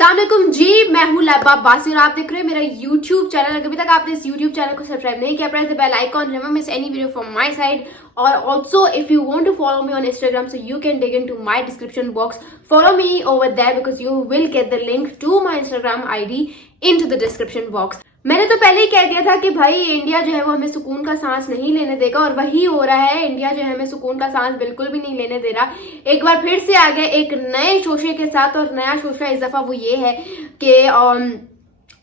अस्सलामुअलैकुम जी, मैं हूं लैबा बासी और आप देख रहे हैं मेरा यूट्यूब चैनल। अगर अभी तक आपने इस यूट्यूब चैनल को सब्सक्राइब नहीं किया, press the bell icon, never miss any video from my side. और also if you want to follow me on Instagram, so you can dig into my description box, follow me over there because you will get the link to my Instagram ID into the description box. मैंने तो पहले ही कह दिया था कि भाई India जो है वो हमें सुकून का सांस नहीं लेने देगा, और वही हो रहा है। इंडिया जो है हमें सुकून का सांस बिल्कुल भी नहीं लेने दे रहा। एक बार फिर से आ गए एक नए शोशे के साथ, और नया शोशा इस दफा वो ये है कि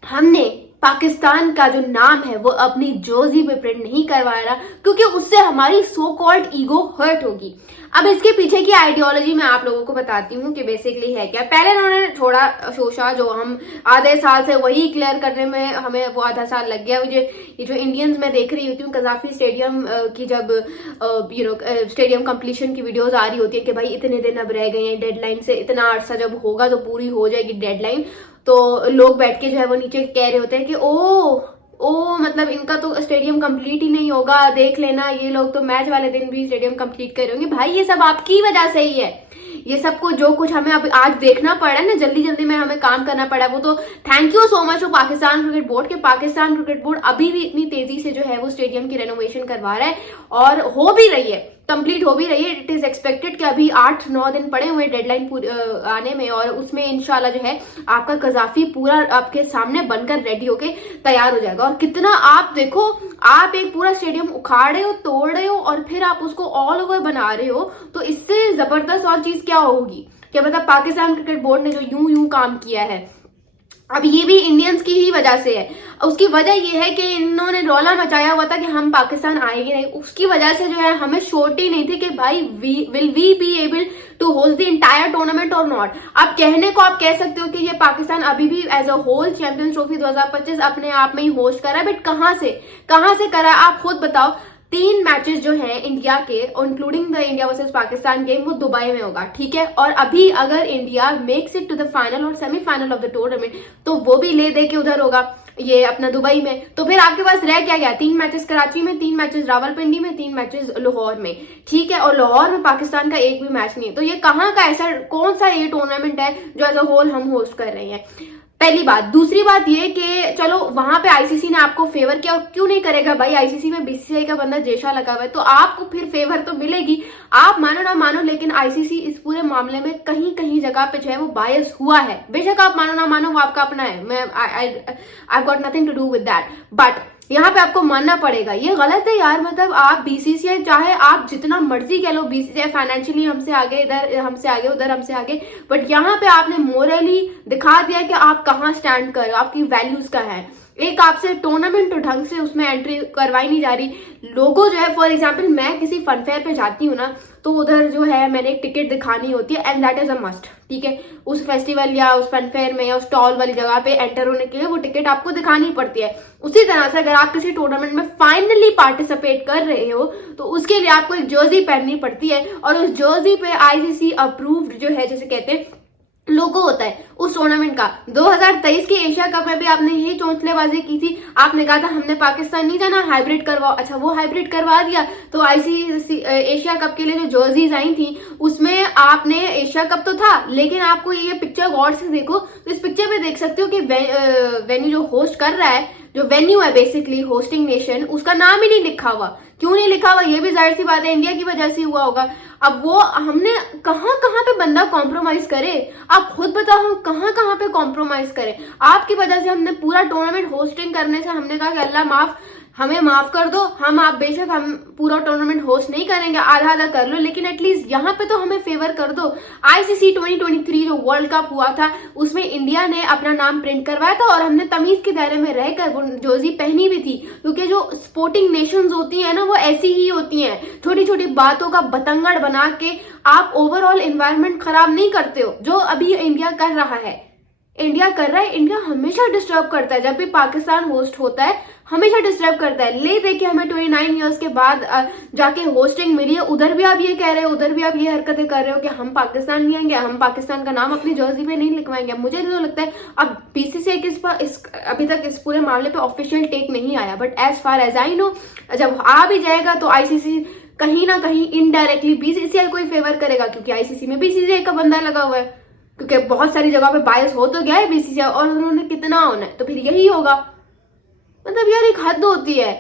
हमने पाकिस्तान का जो नाम है वो अपनी जर्सी पे प्रिंट नहीं करवा रहा, क्योंकि उससे हमारी सो कॉल्ड ईगो हर्ट होगी। अब इसके पीछे की आइडियोलॉजी मैं आप लोगों को बताती हूँ कि बेसिकली है क्या। पहले उन्होंने थोड़ा शोशा जो हम आधे साल से वही क्लियर करने में हमें वो आधा साल लग गया। मुझे ये जो इंडियंस मैं देख रही होती हूँ कजाफी स्टेडियम की, जब स्टेडियम कंप्लीशन की वीडियोस आ रही होती है कि भाई इतने दिन अब रह गए हैं डेडलाइन से, इतना अरसा जब होगा तो पूरी हो जाएगी डेडलाइन, तो लोग बैठ के जो है वो नीचे कह रहे होते हैं कि ओ मतलब इनका तो स्टेडियम कंप्लीट ही नहीं होगा, देख लेना ये लोग तो मैच वाले दिन भी स्टेडियम कंप्लीट कर रहे होंगे। भाई ये सब आपकी वजह से ही है। ये सब को जो कुछ हमें अब आज देखना पड़ा है ना, जल्दी जल्दी में हमें काम करना पड़ा, वो तो thank you so much to Pakistan cricket board के। पाकिस्तान क्रिकेट बोर्ड अभी भी इतनी तेजी से जो है वो स्टेडियम की रेनोवेशन करवा रहा है, और हो भी रही है, कंप्लीट हो भी रही है। इट इज एक्सपेक्टेड कि अभी 8-9 दिन पड़े हुए डेडलाइन आने में, और उसमें इंशाल्लाह जो है आपका कजाफी पूरा आपके सामने बनकर रेडी होके तैयार हो जाएगा। और कितना आप देखो, आप एक पूरा स्टेडियम उखाड़ रहे हो, तोड़ रहे हो, और फिर आप उसको ऑल ओवर बना रहे हो, तो इससे जबरदस्त और चीज क्या होगी। क्या मतलब पाकिस्तान क्रिकेट बोर्ड ने जो यूं काम किया है, अब ये भी इंडियंस की ही वजह से है। उसकी वजह ये है कि इन्होंने रौला मचाया हुआ था कि हम पाकिस्तान आएंगे नहीं, उसकी वजह से जो है हमें श्योरिटी नहीं थी कि भाई will we be able to host the entire tournament और नॉट। आप कहने को आप कह सकते हो कि ये पाकिस्तान अभी भी as a whole Champions Trophy 2025 अपने आप में ही होस्ट कर रहा है, बट कहां से कर रहा है आप खुद बताओ। 3 मैचेस जो हैं इंडिया के, including the India versus Pakistan game, वो दुबई में होगा, ठीक है। और अभी अगर India makes it to the final और सेमीफाइनल ऑफ द टूर्नामेंट, तो वो भी ले दे के उधर होगा, ये अपना दुबई में। तो फिर आपके पास रह क्या गया? 3 मैचेस कराची में, 3 मैचेस रावलपिंडी में, 3 मैचेस लाहौर में, ठीक है। और लाहौर में पाकिस्तान का एक भी मैच नहीं है। तो ये कहाँ का ऐसा कौन सा ये टूर्नामेंट है जो एज अ होल हम होस्ट कर रहे हैं? पहली बात। दूसरी बात ये कि चलो वहां पे आईसीसी ने आपको फेवर किया, क्यों नहीं करेगा भाई। आईसीसी में बीसीसीआई का बंदा जेशा लगा हुआ है, तो आपको फिर फेवर तो मिलेगी, आप मानो ना मानो। लेकिन आईसीसी इस पूरे मामले में कहीं कहीं जगह पे जो है वो बायस हुआ है। बेशक आप मानो ना मानो, वो आपका अपना है, मैं I got nothing to do with that, but यहाँ पे आपको मानना पड़ेगा ये गलत है यार। मतलब आप बीसीसीआई, चाहे आप जितना मर्जी कह लो, बीसीसीआई फाइनेंशियली हमसे आगे, इधर हमसे आगे, उधर हमसे आगे, बट यहाँ पे आपने मोरली दिखा दिया कि आप कहाँ स्टैंड कर रहे हो, आपकी वैल्यूज का है। एक आपसे टूर्नामेंट ढंग से उसमें एंट्री करवाई नहीं जा रही। लोगों जो है, फॉर एग्जांपल मैं किसी फन फेयर पे जाती हूँ ना, तो उधर जो है मैंने एक टिकट दिखानी होती है, and that is a must, ठीक है। उस फेस्टिवल या उस फन फेयर में या उस स्टॉल वाली जगह पे एंटर होने के लिए वो टिकट आपको दिखानी पड़ती है। उसी तरह से अगर आप किसी टूर्नामेंट में फाइनली पार्टिसिपेट कर रहे हो, तो उसके लिए आपको एक जर्सी पहननी पड़ती है, और उस जर्सी पे आईसीसी अप्रूव्ड जो है, जैसे कहते हैं लोगो होता है उस टूर्नामेंट का। 2023 के एशिया कप में भी आपने यही चौंचलेबाजी की थी। आपने कहा था हमने पाकिस्तान नहीं जाना, हाइब्रिड करवाओ। अच्छा, वो हाइब्रिड करवा दिया, तो आईसीसी एशिया कप के लिए जो जर्सीज आई थी उसमें आपने, एशिया कप तो था, लेकिन आपको ये पिक्चर गौर से देखो तो इस पिक्चर में देख सकते हो कि वेन्यू जो होस्ट कर रहा है, जो वेन्यू है बेसिकली होस्टिंग नेशन, उसका नाम ही नहीं लिखा हुआ। क्यों नहीं लिखा हुआ? ये भी जाहिर सी बात है इंडिया की वजह से हुआ होगा। अब वो हमने कहां पे बंदा कॉम्प्रोमाइज करे, आप खुद बताओ, हम कहां पे कॉम्प्रोमाइज करें। आपकी वजह से हमने पूरा टूर्नामेंट होस्टिंग करने से हमने कहा कि अल्लाह हमें माफ कर दो, आप बेशक हम पूरा टूर्नामेंट होस्ट नहीं करेंगे, आधा आधा कर लो, लेकिन एटलीस्ट यहाँ पे तो हमें फेवर कर दो। आईसीसी 2023 जो वर्ल्ड कप हुआ था, उसमें इंडिया ने अपना नाम प्रिंट करवाया था, और हमने तमीज के दायरे में रहकर वो जर्सी पहनी भी थी, क्योंकि जो स्पोर्टिंग नेशंस होती है ना, वो ऐसी ही होती हैं। छोटी छोटी बातों का बतंगड़ बना के आप ओवरऑल एनवायरनमेंट खराब नहीं करते हो, जो अभी इंडिया कर रहा है। इंडिया हमेशा डिस्टर्ब करता है। जब भी पाकिस्तान होस्ट होता है हमेशा डिस्टर्ब करता है। ले देखिए हमें 29 इयर्स के बाद जाके होस्टिंग मिली है, उधर भी आप ये कह रहे हो, उधर भी आप ये हरकतें कर रहे हो कि हम पाकिस्तान नहीं आएंगे, हम पाकिस्तान का नाम अपनी जर्सी पे नहीं लिखवाएंगे। मुझे तो लगता है अब बीसीसीआई के अभी तक इस पूरे मामले पे ऑफिशियल टेक नहीं आया, but as far as I know जब आ भी जाएगा तो आईसीसी कहीं ना कहीं इनडायरेक्टली बीसीसीआई को ही फेवर करेगा, क्योंकि आईसीसी में बीसीसीआई का बंदा लगा हुआ है। क्योंकि बहुत सारी जगह पे बायस हो तो गया है बीसीसीआई, और उन्होंने कितना होना है, तो फिर यही होगा। मतलब यार एक हद होती है।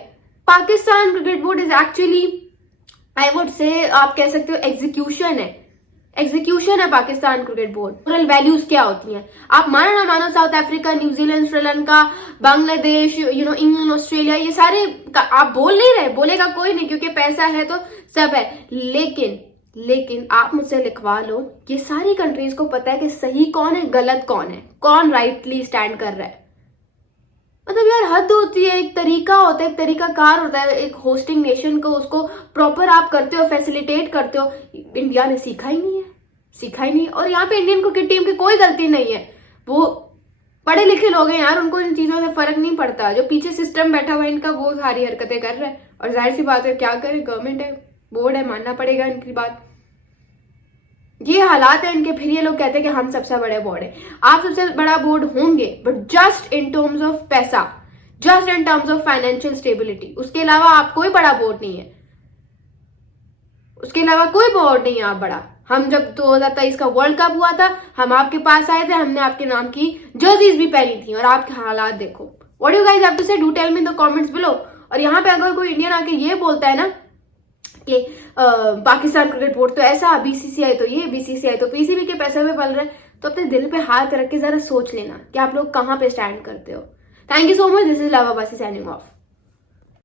Pakistan cricket board is actually, I would say, आप कह सकते हो एग्जीक्यूशन है, एग्जीक्यूशन है Pakistan cricket board. Moral values क्या होती हैं, आप मानो ना मानो, south Africa, New Zealand, Sri Lanka, Bangladesh, England, Australia, ये सारे आप बोल नहीं रहे, बोलेगा कोई नहीं क्योंकि पैसा है तो सब है, लेकिन आप मुझसे लिखवा लो, ये सारी कंट्रीज को पता है कि सही कौन है, गलत कौन है, कौन राइटली स्टैंड कर रहा है। मतलब यार हद होती है। एक तरीका होता है, एक तरीका कार होता है, एक होस्टिंग नेशन को उसको प्रॉपर आप करते हो, फैसिलिटेट करते हो। इंडिया ने सीखा ही नहीं है, सीखा ही नहीं। और यहाँ पे इंडियन क्रिकेट टीम की कोई गलती नहीं है, वो पढ़े लिखे लोग हैं यार, उनको इन चीजों से फर्क नहीं पड़ता। जो पीछे सिस्टम बैठा हुआ है इनका, वो सारी हरकतें कर रहा है, और जाहिर सी बात है क्या करे, गवर्नमेंट है, बोर्ड है, मानना पड़ेगा इनकी बात। ये हालात है इनके, फिर ये लोग कहते हैं कि हम सबसे बड़े बोर्ड है। आप सबसे बड़ा बोर्ड होंगे, but just in terms of पैसा, just in terms of financial stability. उसके अलावा आप कोई बड़ा बोर्ड नहीं है, उसके अलावा कोई बोर्ड नहीं है आप बड़ा। हम जब 2023 का वर्ल्ड कप हुआ था, हम आपके पास आए थे, हमने आपके नाम की जर्सीज भी पहनी थी, और आपके हालात देखो। What you guys have to say, do tell me in the comments below. और यहाँ पे अगर कोई इंडियन आके ये बोलता है ना कि पाकिस्तान क्रिकेट बोर्ड तो ऐसा, बीसीसीआई तो ये, बीसीसीआई तो पीसीबी के पैसे में पल रहे, तो अपने दिल पे हाथ रख के जरा सोच लेना कि आप लोग कहाँ पे स्टैंड करते हो। Thank you so much, this is love Abbasi signing off.